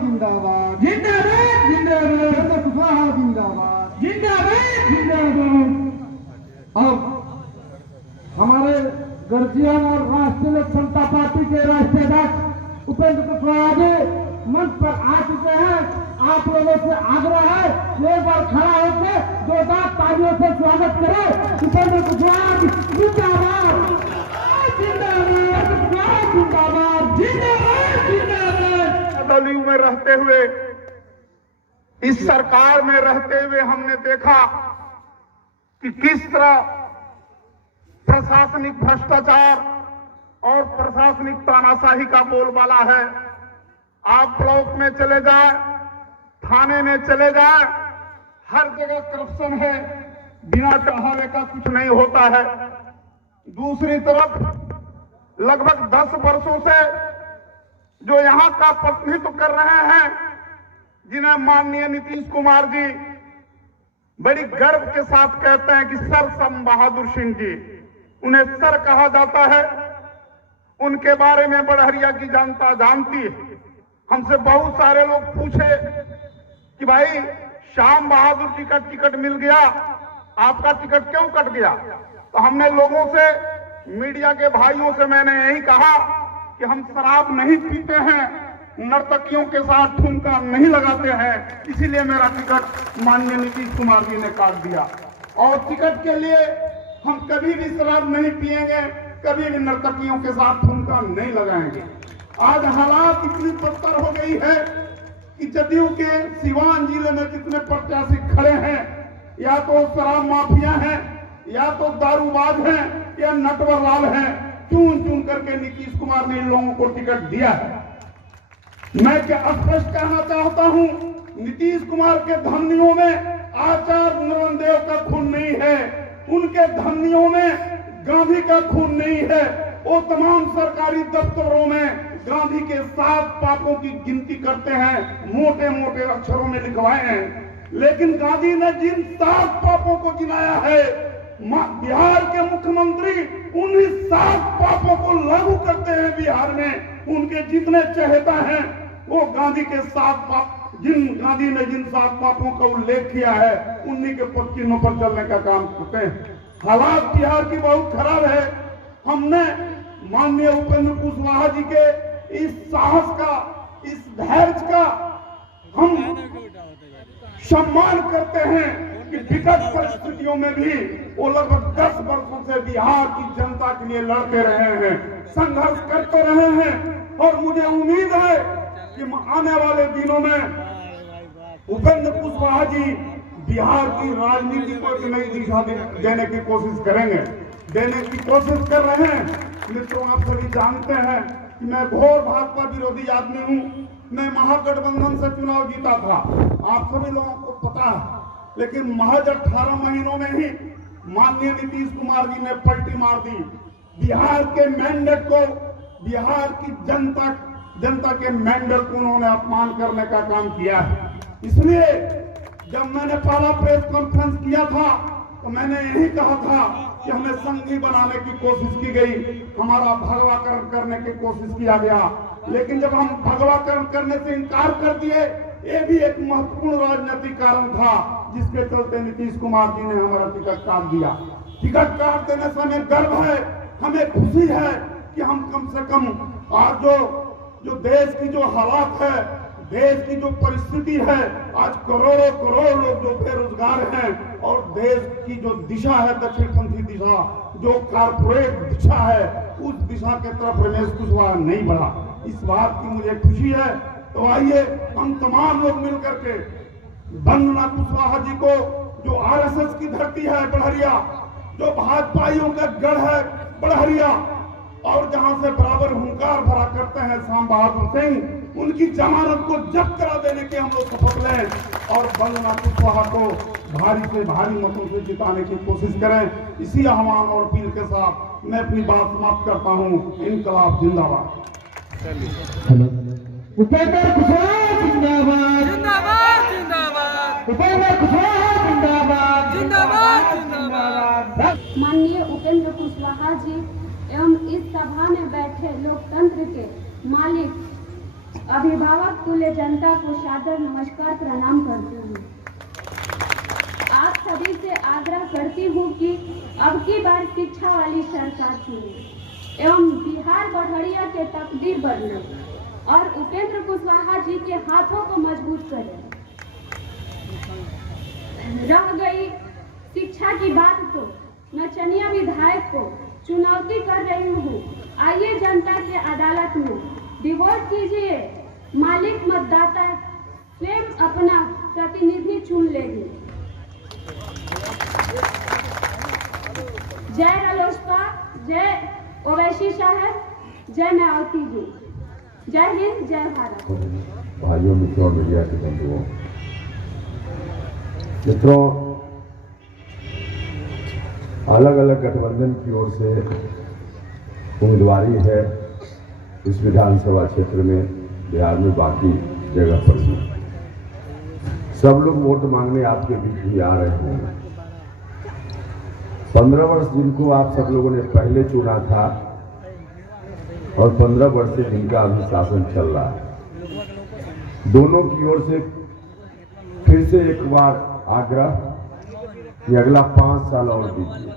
जिंदाबाद जिंदाबाद जिंदाबाद उपेंद्र कुशवाहा जिंदाबाद जिंदाबाद जिंदाबाद। अब हमारे गर्जियन और राष्ट्रीय लोक समता पार्टी के राष्ट्रीय अध्यक्ष उपेंद्र कुशवाहा जी मंच पर आ चुके हैं। आप लोगों से आग्रह है एक बार खड़ा होकर जोरदार तालियों से स्वागत करें। उपेंद्र कुशवाहा जिंदाबाद जिंदाबाद जिंदाबाद जिंदाबाद जिंदाबाद। बदलियों में रहते हुए, इस सरकार में रहते हुए हमने देखा कि किस तरह प्रशासनिक भ्रष्टाचार और प्रशासनिक तानाशाही का बोलबाला है। आप ब्लॉक में चले जाए, थाने में चले जाए, हर जगह करप्शन है, बिना चढ़ावे का कुछ नहीं होता है। दूसरी तरफ लगभग 10 वर्षों से जो यहां का प्रतिनिधित्व कर रहे हैं, जिन्हें माननीय नीतीश कुमार जी बड़ी गर्व के साथ कहते हैं कि सर सम बहादुर सिंह जी, उन्हें सर कहा जाता है। उनके बारे में बड़हरिया की जनता जानती है। हमसे बहुत सारे लोग पूछे कि भाई श्याम बहादुर जी का टिकट मिल गया, आपका टिकट क्यों कट गया? तो हमने लोगों से, मीडिया के भाइयों से मैंने यही कहा कि हम शराब नहीं पीते हैं, नर्तकियों के साथ ठुमका नहीं लगाते हैं, इसीलिए मेरा टिकट माननीय नीतीश कुमार जी ने काट दिया। और टिकट के लिए हम कभी भी शराब नहीं पिएंगे, कभी भी नर्तकियों के साथ ठुमका नहीं लगाएंगे। आज हालात इतनी बदतर हो गई है कि जदयू के सिवान जिले में जितने प्रत्याशी खड़े हैं, या तो शराब माफिया हैं, या तो दारूबाज हैं, या नटवरलाल हैं। चुन चुन करके नीतीश कुमार ने इन लोगों को टिकट दिया है। मैं क्या स्पष्ट कहना चाहता हूं, नीतीश कुमार के धमनियों में आचार्य नरवण का खून नहीं है, उनके धमनियों में गांधी का खून नहीं है। वो तमाम सरकारी दफ्तरों में गांधी के 7 पापों की गिनती करते हैं, मोटे मोटे अक्षरों में लिखवाए हैं। लेकिन गांधी ने जिन 7 पापों को गिनाया है, बिहार के मुख्यमंत्री उन्हीं 7 पापों को लागू करते हैं बिहार में। उनके जितने चहेता हैं वो गांधी के 7 पाप, गांधी ने जिन 7 पापों का उल्लेख किया है, उन्हीं के पद चिन्हों पर चलने का काम करते हैं। हालात बिहार की बहुत खराब है। हमने माननीय उपेंद्र कुशवाहा जी के इस साहस का, इस धैर्य का हम सम्मान करते हैं कि विकट परिस्थितियों में भी वो लगभग 10 वर्षों से बिहार की जनता के लिए लड़ते रहे हैं, संघर्ष करते रहे हैं। और मुझे उम्मीद है कि आने वाले दिनों में उपेंद्र कुशवाहा जी बिहार की राजनीति को एक नई दिशा देने की कोशिश करेंगे, देने की कोशिश कर रहे हैं। मित्रों, आप सभी जानते हैं कि मैं घोर भाजपा विरोधी आदमी हूं। मैं महागठबंधन से चुनाव जीता था, आप सभी लोगों को पता है। लेकिन महज 18 महीनों में ही माननीय नीतीश कुमार जी ने पलटी मार दी। बिहार के मैंडेट को, बिहार की जनता के मैंडेट को उन्होंने अपमान करने का काम किया है। इसलिए जब मैंने पहला प्रेस कॉन्फ्रेंस किया था तो मैंने यही कहा था कि हमें संघी बनाने की कोशिश की गई, हमारा भगवाकरण करने की कोशिश किया गया। लेकिन जब हम भगवाकरण करने से इनकार कर दिए, ये भी एक महत्वपूर्ण राजनीतिक कारण था जिसके चलते नीतीश कुमार जी ने हमारा टिकट काट दिया। टिकट काट देने से हमें गर्व है, हमें खुशी है कि हम कम से कम आज जो देश की जो हालात है, देश की जो परिस्थिति है, आज करोड़ों करोड़ लोग जो बेरोजगार हैं, और देश की जो दिशा है दक्षिणपंथी दिशा, जो कारपोरेट दिशा है, उस दिशा के तरफ रमेश कुशवाहा नहीं बढ़ा। इस बात की मुझे खुशी है। तो आइए हम तमाम लोग मिलकर के वंदना कुशवाहा जी को, जो आरएसएस की धरती है बड़हरिया, जो भाजपाइयों का गढ़ है बड़हरिया, और जहां से बराबर हुंकार भरा करते हैं श्याम बहादुर सिंह, उनकी जमानत को जब्त करा देने के हम लोग शपथ लें और वंदना कुशवाहा को भारी से भारी मतों से जिताने की कोशिश करें। इसी आह्वान और अपील के साथ मैं अपनी बात समाप्त करता हूं। इनकलाब जिंदाबाद। उपेंद्र कुशवाहा जिंदाबाद जिंदाबाद जिंदाबाद। उपेंद्र कुशवाहा जिंदाबाद जिंदाबाद जिंदाबाद। माननीय उपेंद्र कुशवाहा जी एवं इस सभा में बैठे लोकतंत्र के मालिक अभिभावक तुल्य जनता को सादर नमस्कार प्रणाम करती हूँ। आप सभी से आग्रह करती हूँ कि अब की बार शिक्षा वाली सरकार चुने एवं बिहार बढ़िया के तकदीर बदले और उपेंद्र कुशवाहा जी के हाथों को मजबूत करें। रह गई शिक्षा की बात तो नचनिया विधायक को चुनौती कर रही हूँ। आइए जनता के अदालत में डिवोट कीजिए, मालिक मतदाता स्वयं अपना प्रतिनिधि चुन लेगी। जय रालोसपा, जय ओवैसी साहब, जय मायावती जी, जय हिंद, जय भारत। भाइयों, मित्रों, मीडिया के बंधुओं, मित्रों, अलग अलग गठबंधन की ओर से उम्मीदवारी है इस विधानसभा क्षेत्र में, बिहार में बाकी जगह पर भी। सब लोग वोट मांगने आपके बीच भी आ रहे होंगे। 15 वर्ष जिनको आप सब लोगों ने पहले चुना था और 15 वर्ष से जिनका अभी शासन चल रहा है, दोनों की ओर से फिर से एक बार आग्रह कि अगला 5 साल और दीजिए।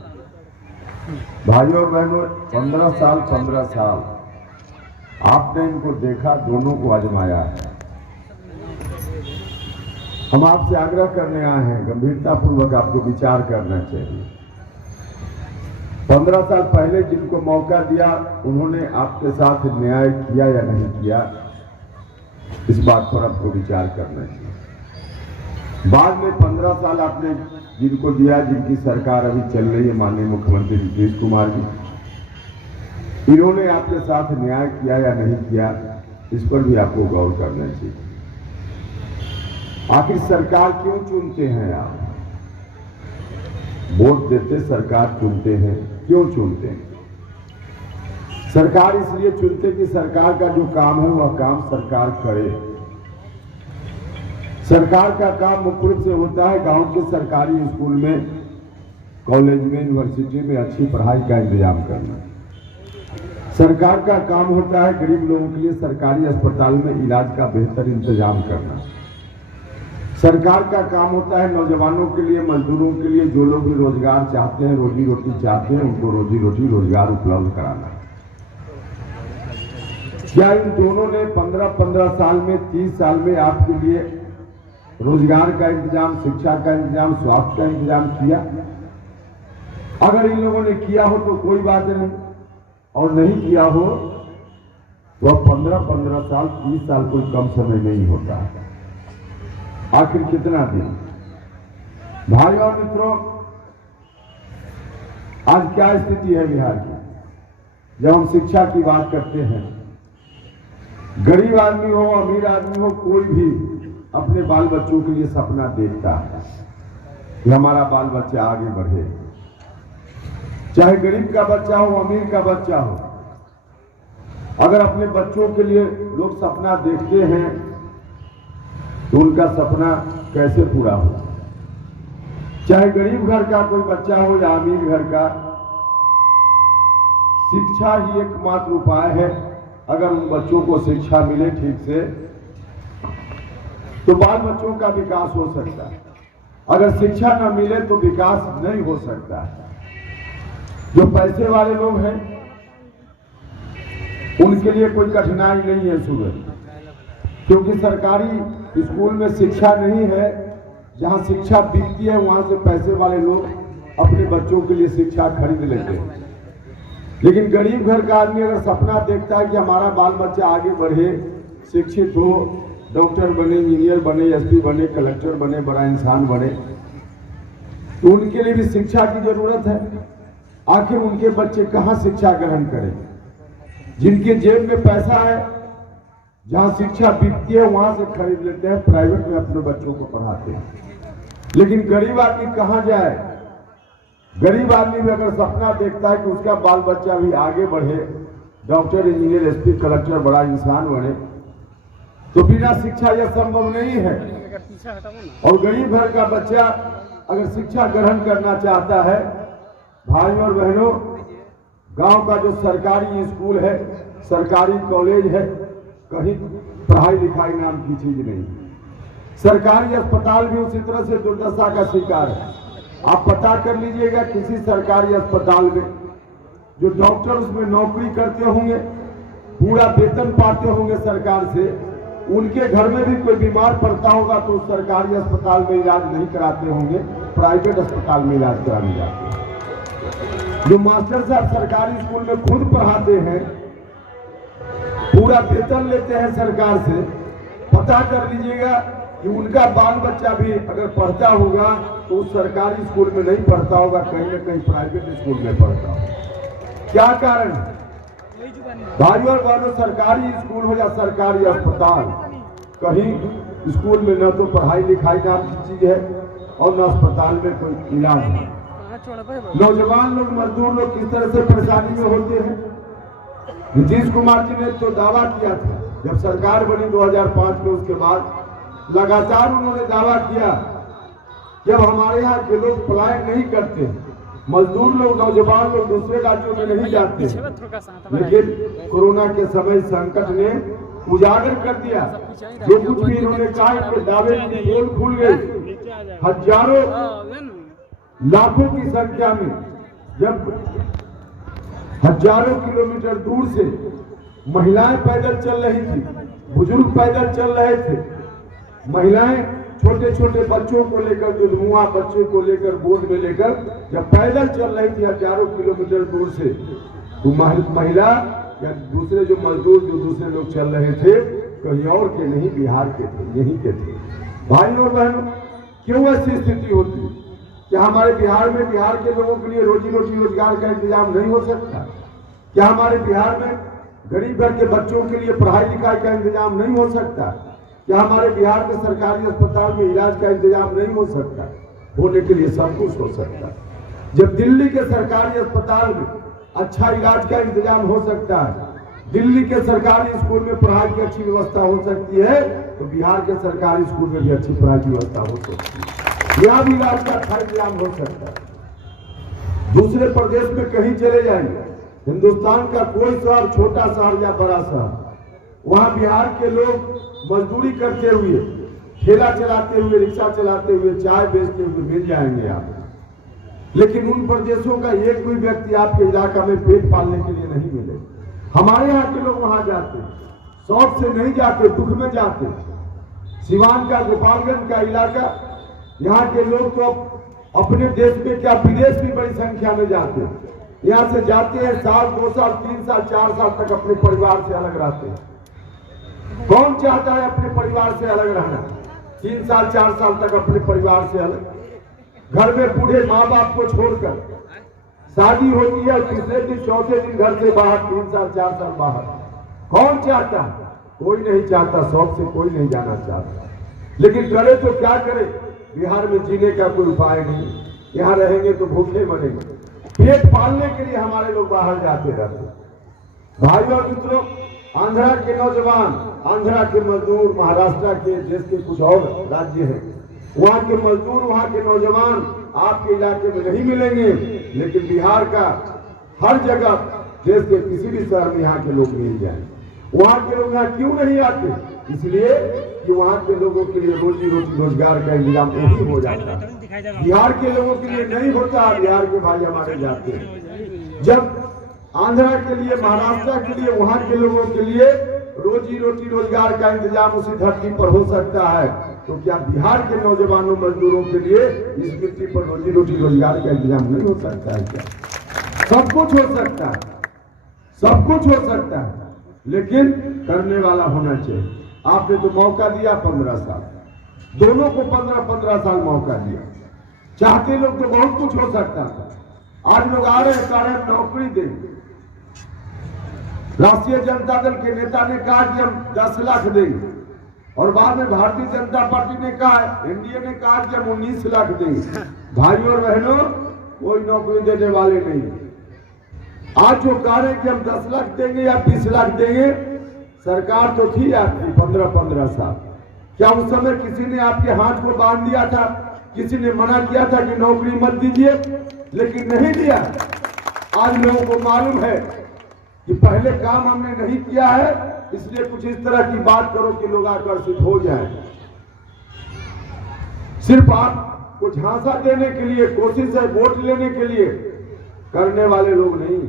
भाइयों और बहनों, 15 साल आपने इनको देखा, दोनों को आजमाया है। हम आपसे आग्रह करने आए हैं, गंभीरतापूर्वक आपको विचार करना चाहिए। 15 साल पहले जिनको मौका दिया, उन्होंने आपके साथ न्याय किया या नहीं किया, इस बात पर आपको विचार करना चाहिए। बाद में 15 साल आपने जिनको दिया, जिनकी सरकार अभी चल रही है, माननीय मुख्यमंत्री नीतीश कुमार जी, इन्होंने आपके साथ न्याय किया या नहीं किया, इस पर भी आपको गौर करना चाहिए। आखिर सरकार क्यों चुनते हैं आप? वोट देते सरकार चुनते हैं, क्यों चुनते हैं? सरकार इसलिए चुनते कि सरकार का जो काम है वह काम सरकार करे। सरकार का काम मुख्य रूप से होता है गांव के सरकारी स्कूल में, कॉलेज में, यूनिवर्सिटी में अच्छी पढ़ाई का इंतजाम करना। सरकार का काम होता है गरीब लोगों के लिए सरकारी अस्पताल में इलाज का बेहतर इंतजाम करना। सरकार का काम होता है नौजवानों के लिए, मजदूरों के लिए, जो लोग भी रोजगार चाहते हैं, रोजी रोटी चाहते हैं, उनको रोजी रोटी रोजगार उपलब्ध कराना। क्या इन दोनों ने 15 साल में, 30 साल में आपके लिए रोजगार का इंतजाम, शिक्षा का इंतजाम, स्वास्थ्य का इंतजाम किया? अगर इन लोगों ने किया हो तो कोई बात नहीं, और नहीं किया हो तो अब 15 साल, 30 साल कोई कम समय नहीं होता। आखिर कितना दिन? भाइयों और मित्रों, आज क्या स्थिति है बिहार की? जब हम शिक्षा की बात करते हैं, गरीब आदमी हो, अमीर आदमी हो, कोई भी अपने बाल बच्चों के लिए सपना देखता है कि हमारा बाल बच्चा आगे बढ़े। चाहे गरीब का बच्चा हो, अमीर का बच्चा हो, अगर अपने बच्चों के लिए लोग सपना देखते हैं तो उनका सपना कैसे पूरा हो? चाहे गरीब घर का कोई बच्चा हो या अमीर घर का, शिक्षा ही एकमात्र उपाय है। अगर उन बच्चों को शिक्षा मिले ठीक से तो बाल बच्चों का विकास हो सकता है। अगर शिक्षा न मिले तो विकास नहीं हो सकता है। जो पैसे वाले लोग हैं उनके लिए कोई कठिनाई नहीं है सुबह, क्योंकि सरकारी स्कूल में शिक्षा नहीं है। जहां शिक्षा बिकती है वहां से पैसे वाले लोग अपने बच्चों के लिए शिक्षा खरीद लेते हैं। लेकिन गरीब घर का आदमी अगर सपना देखता है कि हमारा बाल बच्चा आगे बढ़े, शिक्षित हो, डॉक्टर बने, इंजीनियर बने, एसपी बने, कलेक्टर बने, बड़ा इंसान बने, तो उनके लिए भी शिक्षा की जरूरत है। आखिर उनके बच्चे कहां शिक्षा ग्रहण करें? जिनके जेब में पैसा है, जहां शिक्षा बिकती है वहां से खरीद लेते हैं, प्राइवेट में अपने बच्चों को पढ़ाते हैं। लेकिन गरीब आदमी कहां जाए? गरीब आदमी भी अगर सपना देखता है कि उसका बाल बच्चा भी आगे बढ़े, डॉक्टर, इंजीनियर, एसपी, कलेक्टर, बड़ा इंसान बने, तो बिना शिक्षा यह संभव नहीं है। और गरीब घर का बच्चा अगर शिक्षा ग्रहण करना चाहता है, भाइयों और बहनों, गांव का जो सरकारी स्कूल है, सरकारी कॉलेज है, कहीं पढ़ाई लिखाई नाम की चीज नहीं। सरकारी अस्पताल भी उसी तरह से दुर्दशा का शिकार है। आप पता कर लीजिएगा किसी सरकारी अस्पताल में जो डॉक्टर उसमें नौकरी करते होंगे, पूरा वेतन पाते होंगे सरकार से, उनके घर में भी कोई बीमार पड़ता होगा तो सरकारी अस्पताल में इलाज नहीं कराते होंगे, प्राइवेट अस्पताल में इलाज कराने जाते हैं। जो मास्टर साहब सरकारी स्कूल में खुद पढ़ाते हैं, पूरा वेतन लेते हैं सरकार से, पता कर लीजिएगा कि उनका बाल बच्चा भी अगर पढ़ता होगा तो उस सरकारी स्कूल में नहीं पढ़ता होगा, कहीं न कहीं प्राइवेट स्कूल में पढ़ता होगा। क्या कारण है? भाइयों और बहनों, सरकारी स्कूल हो या सरकारी अस्पताल, कहीं स्कूल में न तो पढ़ाई लिखाई नाम की चीज है और न अस्पताल में कोई इलाज है। नौजवान लोग, मजदूर लोग किस तरह से परेशानी में होते हैं। नीतीश कुमार जी ने तो दावा किया था जब सरकार बनी 2005 में, उसके बाद लगातार उन्होंने दावा किया कि अब हमारे यहाँ के लोग पलायन नहीं करते, मजदूर लोग, नौजवान लोग दूसरे राज्यों में नहीं जाते। लेकिन कोरोना के समय संकट ने उजागर कर दिया। जो कुछ भी इन्होंने कहा, इनके दावे की पोल खुल गई। हजारों लाखों की संख्या में, जब हजारों किलोमीटर दूर से महिलाएं पैदल चल रही थी, बुजुर्ग पैदल चल रहे थे, महिलाएं छोटे छोटे बच्चों को लेकर, दुधमुआ बच्चे को लेकर, गोद में लेकर जब पैदल चल रही थी हजारों किलोमीटर दूर से, तो महिला या दूसरे जो मजदूर, जो दूसरे लोग चल रहे थे, कहीं और के नहीं, बिहार के थे, यहीं के थे। भाई और बहनों, क्यों ऐसी स्थिति होती? क्या हमारे बिहार में, बिहार के लोगों के लिए रोजी रोजगार का इंतजाम नहीं हो सकता? क्या हमारे बिहार में गरीब घर के बच्चों के लिए पढ़ाई लिखाई का इंतजाम नहीं हो सकता? क्या हमारे बिहार के सरकारी अस्पताल में इलाज का इंतजाम नहीं हो सकता? होने के लिए सब कुछ हो सकता है। जब दिल्ली के सरकारी अस्पताल में अच्छा इलाज का इंतजाम हो सकता है, दिल्ली के सरकारी स्कूल में पढ़ाई की अच्छी व्यवस्था हो सकती है, तो बिहार के सरकारी स्कूल में भी अच्छी पढ़ाई की व्यवस्था हो सकती है। यहाँ भी इलाज का अच्छा इंतजाम हो सकता है। दूसरे प्रदेश में कहीं चले जाएंगे, हिंदुस्तान का कोई शहर, छोटा शहर या बड़ा शहर, वहाँ बिहार के लोग मजदूरी करते हुए, ठेला चलाते हुए, रिक्शा चलाते हुए, चाय बेचते हुए मिल जाएंगे आप। लेकिन उन प्रदेशों का एक कोई व्यक्ति आपके इलाका में पेट पालने के लिए नहीं मिले। हमारे यहाँ के लोग वहां जाते, शौक से नहीं जाते, दुख में जाते। सिवान का, गोपालगंज का इलाका, यहाँ के लोग तो अपने देश में क्या, विदेश भी बड़ी संख्या में जाते। यहाँ से जाते हैं, साल, 2 साल, 3 साल, 4 साल तक अपने परिवार से अलग रहते हैं। कौन चाहता है अपने परिवार से अलग रहना? 3 साल, 4 साल तक अपने परिवार से अलग, घर में बूढ़े माँ बाप को छोड़कर। शादी होती है, तीसरे दिन, चौथे दिन घर से बाहर, 3 साल, 4 साल बाहर। कौन चाहता है? कोई नहीं चाहता, शौक से कोई नहीं जाना चाहता। लेकिन करे तो क्या करे? बिहार में जीने का कोई उपाय नहीं, यहाँ रहेंगे तो भूखे मरेंगे। पेट पालने के लिए हमारे लोग बाहर जाते रहते। भाइयों और मित्रों, आंध्रा के नौजवान, आंध्रा के मजदूर, महाराष्ट्र के, देश के कुछ और राज्य हैं, वहाँ के मजदूर, वहाँ के नौजवान आपके इलाके में नहीं मिलेंगे। लेकिन बिहार का हर जगह, देश के किसी भी शहर में यहाँ के लोग मिल जाएं। वहाँ के लोग यहाँ क्यों नहीं आते? इसलिए कि वहाँ के लोगों के लिए रोजी रोजगार का इंतजाम नहीं हो जाता। बिहार के लोगों के लिए नहीं होता। बिहार के भाई हमारे जाते हैं। जब आंध्रा के लिए, महाराष्ट्र के लिए, वहाँ के लोगों के लिए रोजी रोजगार का इंतजाम उसी धरती पर हो सकता है, तो क्या बिहार के नौजवानों, मजदूरों के लिए इस मिट्टी पर रोजी रोजगार का इंतजाम नहीं हो सकता है? क्या सब कुछ हो सकता है, सब कुछ हो सकता है, लेकिन करने वाला होना चाहिए। आपने तो मौका दिया 15 साल, दोनों को 15-15 साल मौका दिया। चाहते लोग तो बहुत कुछ हो सकता था। आज लोग आ रहे हैं, कह रहे हैं नौकरी देंगे। राष्ट्रीय जनता दल के नेता ने कहा कि हम 10 लाख देंगे, और बाद में भारतीय जनता पार्टी ने कहा, एनडीए ने कहा कि हम 19 लाख देंगे। भाइयों और बहनों, कोई नौकरी देने वाले नहीं। आज जो कह रहे हैं कि हम 10 लाख देंगे या 20 लाख देंगे, सरकार तो थी आपकी 15-15 साल। क्या उस समय किसी ने आपके हाथ को बांध दिया था? किसी ने मना किया था कि नौकरी मत दीजिए? लेकिन नहीं दिया। आज लोगों को मालूम है कि पहले काम हमने नहीं किया है, इसलिए कुछ इस तरह की बात करो कि लोग आकर्षित हो जाएं। सिर्फ आपको झांसा देने के लिए कोशिश है, वोट लेने के लिए करने वाले लोग नहीं।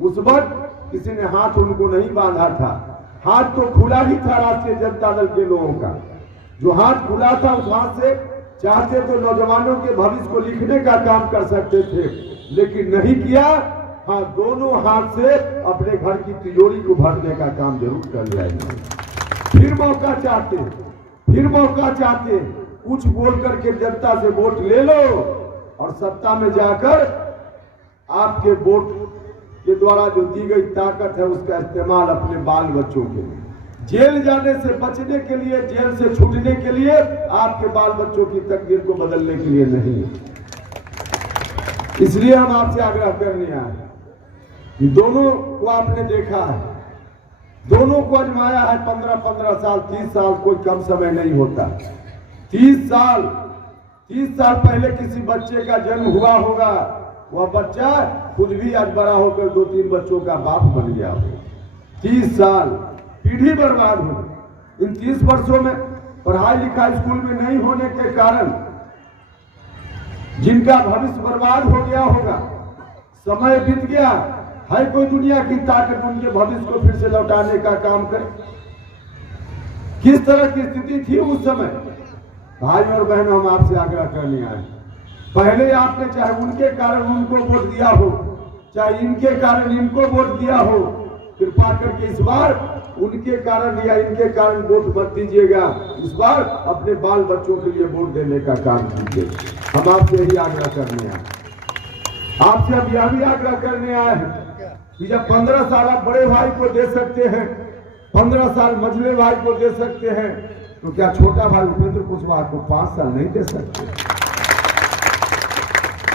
उस वक्त किसी ने हाथ उनको नहीं बांधा था, हाथ तो खुला ही था राष्ट्रीय जनता दल के लोगों का। जो हाथ खुला था उस हाथ से चाहते तो नौजवानों के भविष्य को लिखने का काम कर सकते थे, लेकिन नहीं किया। हाँ, दोनों हाथ से अपने घर की तिजोरी को भरने का काम जरूर कर लिया। फिर मौका चाहते कुछ बोल करके जनता से वोट ले लो और सत्ता में जाकर आपके वोट के द्वारा जो दी गई ताकत है उसका इस्तेमाल अपने बाल बच्चों के लिए, जेल जाने से बचने के लिए, जेल से छूटने के लिए, आपके बाल बच्चों की तकदीर को बदलने के लिए नहीं। इसलिए हम आपसे आग्रह करने आए कि दोनों को आपने देखा है, दोनों को आजमाया है। 15-15 साल, 30 साल कोई कम समय नहीं होता। 30 साल पहले किसी बच्चे का जन्म हुआ होगा, वह बच्चा खुद भी आज बड़ा होकर 2-3 बच्चों का बाप बन गया हो। 30 साल पीढ़ी बर्बाद हो। इन 30 वर्षों में पढ़ाई लिखाई स्कूल में नहीं होने के कारण जिनका भविष्य बर्बाद हो गया होगा, समय बीत गया है, कोई दुनिया की ताकत उनके भविष्य को फिर से लौटाने का काम करे? किस तरह की स्थिति थी उस समय? भाई और बहनों, हम आपसे आग्रह करने आए, पहले आपने चाहे उनके कारण उनको वोट दिया हो, चाहे इनके कारण इनको वोट दिया हो, कृपा करके इस बार उनके कारण या इनके कारण वोट मत दीजिएगा। इस बार अपने बाल बच्चों के लिए वोट देने का काम कीजिए। हम आपसे यही आग्रह करने आए। आपसे हम यह भी आग्रह करने आए हैं कि जब 15 साल आप बड़े भाई को दे सकते हैं, 15 साल मझले भाई को दे सकते हैं, तो क्या छोटा भाई उपेंद्र कुशवाहा को 5 साल नहीं दे सकते?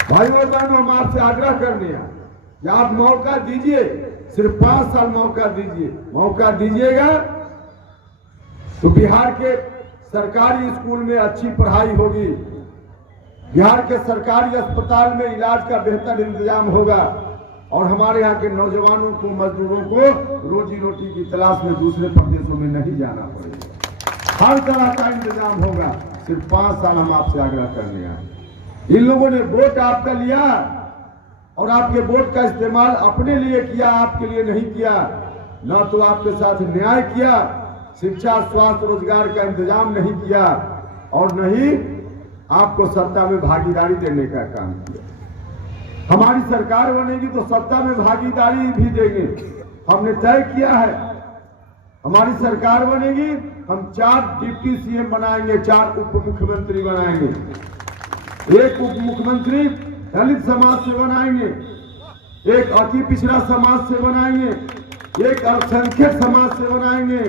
भाई और बहनों, हम आपसे आग्रह करने आए कि आप मौका दीजिए, सिर्फ 5 साल मौका दीजिए। मौका दीजिएगा तो बिहार के सरकारी स्कूल में अच्छी पढ़ाई होगी, बिहार के सरकारी अस्पताल में इलाज का बेहतर इंतजाम होगा और हमारे यहाँ के नौजवानों को, मजदूरों को रोजी रोटी की तलाश में दूसरे प्रदेशों में नहीं जाना पड़ेगा। हर तरह का इंतजाम होगा। सिर्फ 5 साल हम आपसे आग्रह करने आए। इन लोगों ने वोट आपका लिया और आपके वोट का इस्तेमाल अपने लिए किया, आपके लिए नहीं किया। ना तो आपके साथ न्याय किया, शिक्षा, स्वास्थ्य, रोजगार का इंतजाम नहीं किया और न ही आपको सत्ता में भागीदारी देने का काम किया। हमारी सरकार बनेगी तो सत्ता में भागीदारी भी देंगे, हमने तय किया है। हमारी सरकार बनेगी, हम 4 डिप्टी सीएम बनाएंगे, 4 उप मुख्यमंत्री बनाएंगे। एक उप मुख्यमंत्री दलित समाज से बनाएंगे, एक अति पिछड़ा समाज से बनाएंगे, एक अल्पसंख्यक समाज से बनाएंगे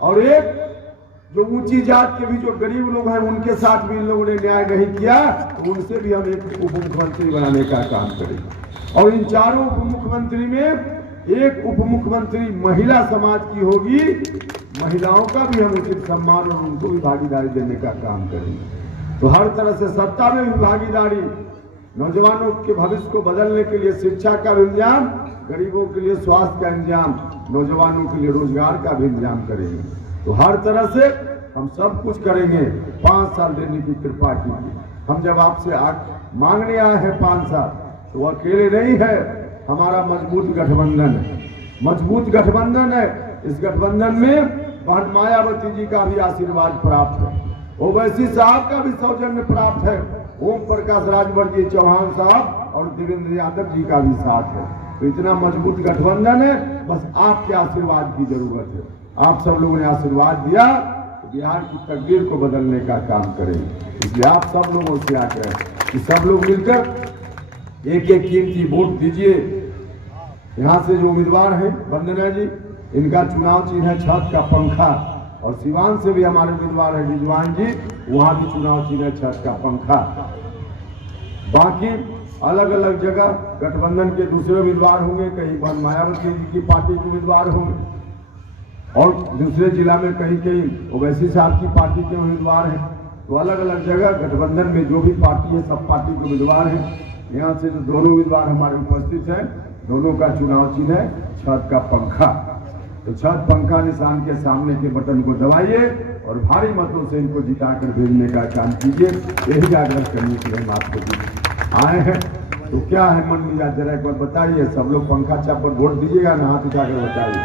और एक जो ऊंची जात के भी जो गरीब लोग हैं उनके साथ भी इन लोगों ने न्याय नहीं किया, तो उनसे भी हम एक उप मुख्यमंत्री बनाने का काम करेंगे। और इन 4 उप मुख्यमंत्री में एक उप मुख्यमंत्री महिला समाज की होगी। महिलाओं का भी हम उचित सम्मान और उनको भी भागीदारी देने का काम करेंगे। तो हर तरह से सत्ता में भी भागीदारी, नौजवानों के भविष्य को बदलने के लिए शिक्षा का भी इंतजाम, गरीबों के लिए स्वास्थ्य का इंतजाम, नौजवानों के लिए रोजगार का भी इंतजाम करेंगे। तो हर तरह से हम सब कुछ करेंगे। 5 साल देने की कृपा कीजिए। हम जब आपसे मांगने आए हैं 5 साल, तो अकेले नहीं है, हमारा मजबूत गठबंधन है, मजबूत गठबंधन है। इस गठबंधन में बहन मायावती जी का भी आशीर्वाद प्राप्त है, ओवैसी साहब का भी सौजन्य प्राप्त है, ओम प्रकाश राजवर्गीय चौहान साहब और देवेंद्र यादव जी का भी साथ है। तो इतना मजबूत गठबंधन है, बस आपके आशीर्वाद की जरूरत है। आप सब लोगों ने आशीर्वाद दिया तो बिहार की तकदीर को बदलने का काम करेंगे। इसलिए आप सब लोगों से आग्रह है कि सब लोग मिलकर एक कीमती वोट दीजिए। यहाँ से जो उम्मीदवार हैं, वंदना जी, इनका चुनाव चिन्ह है छत का पंखा, और सिवान से भी हमारे उम्मीदवार है रिजवान जी, वहां भी चुनाव चिन्ह है छत का पंखा। बाकी अलग अलग जगह गठबंधन के दूसरे उम्मीदवार होंगे, कहीं बहन मायावती जी की पार्टी के उम्मीदवार होंगे और दूसरे जिला में कहीं कहीं ओवैसी साहब की पार्टी के उम्मीदवार हैं। तो अलग अलग जगह गठबंधन में जो भी पार्टी है, सब पार्टी के उम्मीदवार हैं। यहाँ से जो दोनों उम्मीदवार हमारे उपस्थित हैं, दोनों का चुनाव चिन्ह है छत का पंखा। तो छत पंखा निशान के सामने के बटन को दबाइए और भारी मतों से इनको जिताकर भेजने का काम कीजिए। यही आग्रह करने के लिए हम आपको आए हैं। तो क्या है मन मिला, जरा एक बार बताइए। सब लोग पंखा चाप पर वोट दीजिएगा ना, हाथ उठाकर बताइए।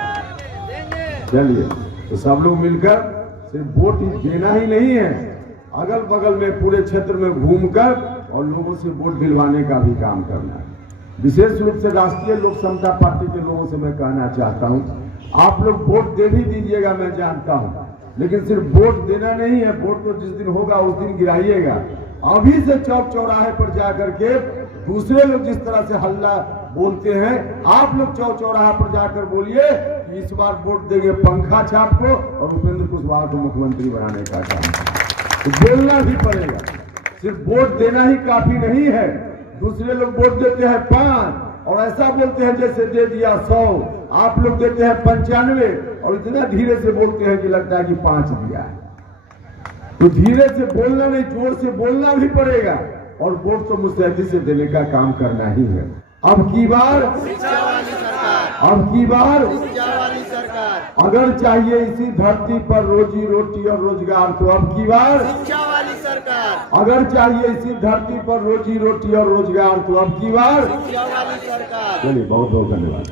चलिए, तो सब लोग मिलकर सिर्फ वोट देना ही नहीं है, अगल बगल में पूरे क्षेत्र में घूमकर और लोगों से वोट दिलवाने का भी काम करना है। विशेष रूप से राष्ट्रीय लोक समता पार्टी के लोगों से मैं कहना चाहता हूं, आप लोग वोट दे भी दीजिएगा, मैं जानता हूं, लेकिन सिर्फ वोट देना नहीं है। वोट तो जिस दिन होगा उस दिन गिराइएगा। अभी से चौक चौराहे पर जाकर के दूसरे लोग जिस तरह से हल्ला बोलते हैं, आप लोग चौक चौराहा पर जाकर बोलिए कि इस बार वोट देंगे पंखा छाप को और उपेंद्र कुशवाहा को मुख्यमंत्री बनाने का काम। तो बोलना भी पड़ेगा, सिर्फ वोट देना ही काफी नहीं है। दूसरे लोग वोट देते हैं 5 और ऐसा बोलते हैं जैसे दे दिया 100, आप लोग देते हैं 95 और इतना धीरे से बोलते हैं कि लगता है कि 5 दिया है। तो धीरे से बोलना नहीं, जोर से बोलना भी पड़ेगा और वोट तो मुस्तैदी से देने का काम करना ही है। अब की बार अगर चाहिए इसी धरती पर रोजी रोटी और रोजगार, तो अब की बार अगर चाहिए इसी धरती पर रोजी रोटी और रोजगार, तो अब की बार चलिए। बहुत बहुत धन्यवाद।